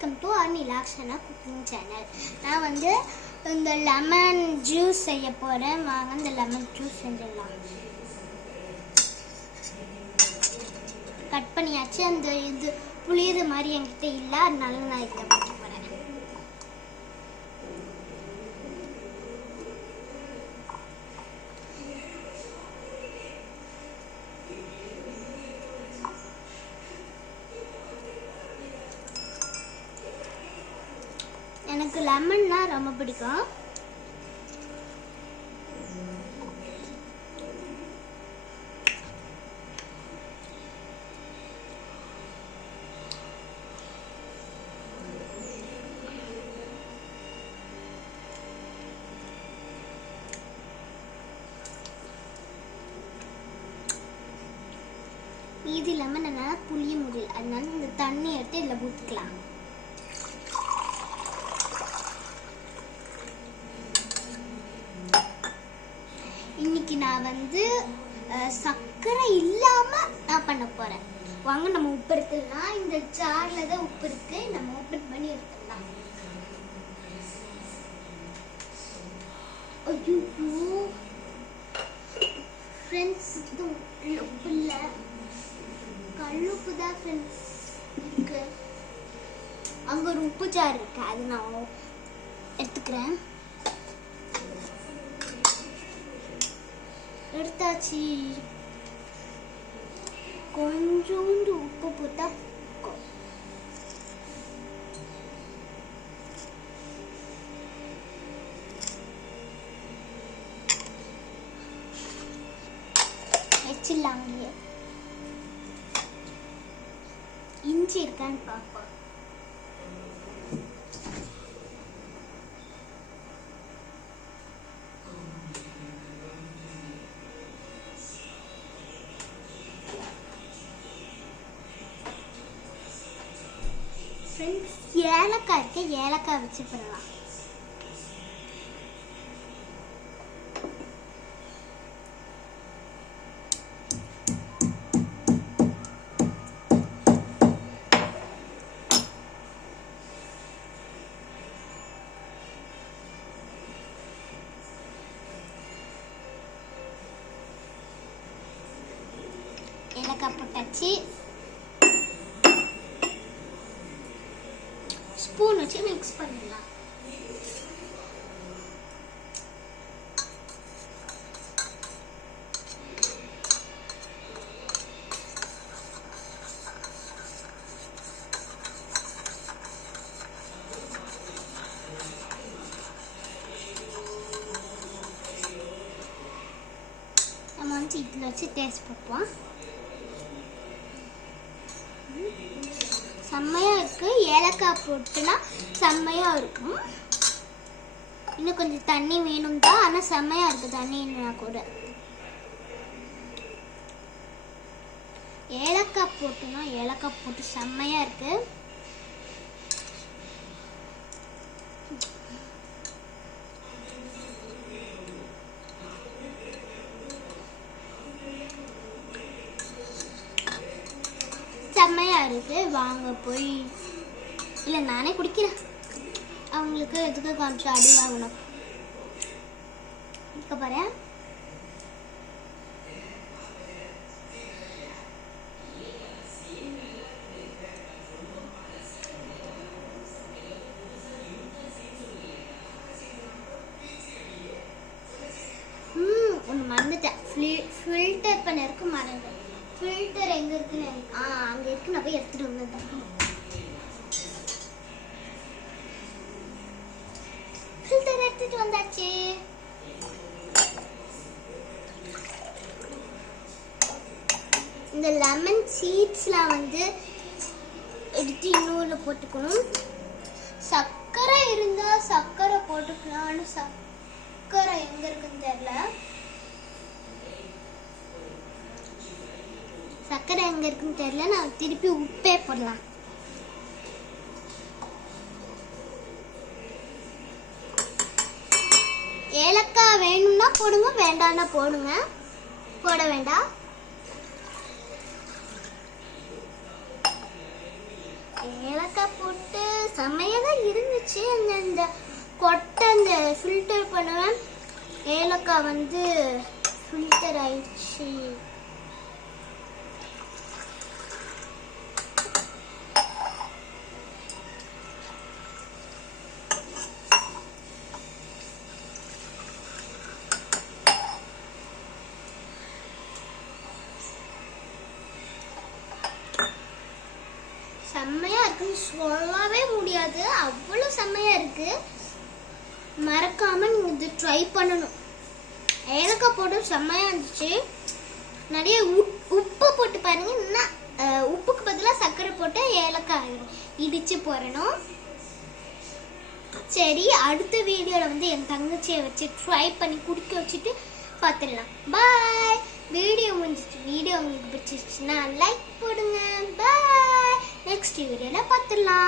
Welcome to Nilakshana cooking channel. நான் வந்து இந்த லெமன் ஜூஸ் செய்ய போகிறேன். வாங்க இந்த லெமன் ஜூஸ் செஞ்சிடலாம். கட் பண்ணியாச்சு. அந்த இது புளியுற மாதிரி என்கிட்ட இல்லை, அதனால நான் இதில் போட்டு போகிறேன். எனக்கு லெமன்னா ரொம்ப பிடிக்கும். மீதி லெமன் என்னால் புளிய முடியல, அதனால இந்த தண்ணி எடுத்து இதில் ஊற்றிக்கலாம். இன்னைக்கு நான் வந்து சர்க்கரை இல்லாம நான் பண்ண போறேன். வாங்க நம்ம உப்பு எடுத்துடலாம். இந்த ஜார்ல தான் உப்பு இருக்கு, நம்ம ஓபன் பண்ணி எடுத்துடலாம். ஐயோ ஃப்ரெண்ட்ஸ், இது உப்பு இல்ல, கல்லுப்பு தான் ஃப்ரெண்ட்ஸ் இருக்கு. அங்க ஒரு உப்பு ஜார் இருக்கு, அது நான் எடுத்துக்கிறேன். எடுத்தாச்சு. கொஞ்சோண்டு உப்பு போட்டா வச்சிடலாம். இஞ்சி இருக்கான்னு பார்ப்போம். ஃப்ரெண்ட்ஸ், ஏலக்காய் இருக்கு, ஏலக்காய் வச்சு பண்ணலாம். ஏலக்காய் போட்டாச்சு. ஸ்பூன் வச்சு மிக்ஸ் பண்ணிடலாம். நம்ம வந்து இதில் வச்சு டேஸ்ட் பார்ப்போம். செம்மையா இருக்கு. ஏலக்காய் போட்டுனா செம்மையா இருக்கும். இன்னும் கொஞ்சம் தண்ணி வேணும் தான், ஆனா செம்மையா இருக்கு தண்ணின்னா கூட. ஏலக்காய் போட்டுனா ஏலக்காய் போட்டு செம்மையா இருக்கு. செம்மையா இருக்கு. வாங்க போய் இல்லை நானே குடிக்கிறேன். அவங்களுக்கு எதுக்கு காமிச்சு அடி வாங்கணும். இருக்க பாரு. ஒன்று மறந்துட்டேன், ஃபில்டர் பண்ண இருக்கு மறந்து. ஃபில்டர் எங்க இருக்குன்னு அங்க இருக்கு, நான் போய் எடுத்துட்டு வந்தேன். ஃபில்டர் எடுத்துட்டு வந்தாச்சு. இந்த லெமன் சீட்ஸ்லாம் வந்து எடுத்து இன்னொரு போட்டுக்கணும். சர்க்கரை இருந்தா சர்க்கரை போட்டுக்கலாம்னு, சர்க்கரை எங்க இருக்குன்னு தெரியல. சர்க்கரை எங்க இருக்குன்னு தெரியல. நான் திருப்பி உப்பே போடலாம். ஏலக்காய் வேணும்னா போடுங்க, வேண்டாம்னா போடுங்க, போட வேண்டாம். ஏலக்காய் போட்டு செம்மையாக தான் இருந்துச்சு. அந்த கொட்டை அந்த ஃபில்டர் பண்ணுவேன், ஏலக்காய் வந்து ஃபில்டர் ஆயிடுச்சு. செம்மையா இருக்கு, சொல்லவே முடியாது, அவ்வளோ செம்மையா இருக்கு. மறக்காம நீங்க இது ட்ரை பண்ணணும். ஏலக்காய் போட்டு செம்மையா இருந்துச்சு. நிறைய உப்பு போட்டு பாருங்க, இன்னும் உப்புக்கு பதிலாக சர்க்கரை போட்டு ஏலக்காய் இடிச்சு போடணும். சரி, அடுத்த வீடியோவில் வந்து என் தங்கச்சியை வச்சு ட்ரை பண்ணி குடிக்க வச்சுட்டு பார்த்துடலாம். பாய். வீடியோ முடிஞ்சிச்சு. வீடியோ உங்களுக்கு பிடிச்சிருச்சுன்னா லைக் போடுங்க. பாய். நெக்ஸ்ட் வீடியோவில் பார்த்துடலாம்.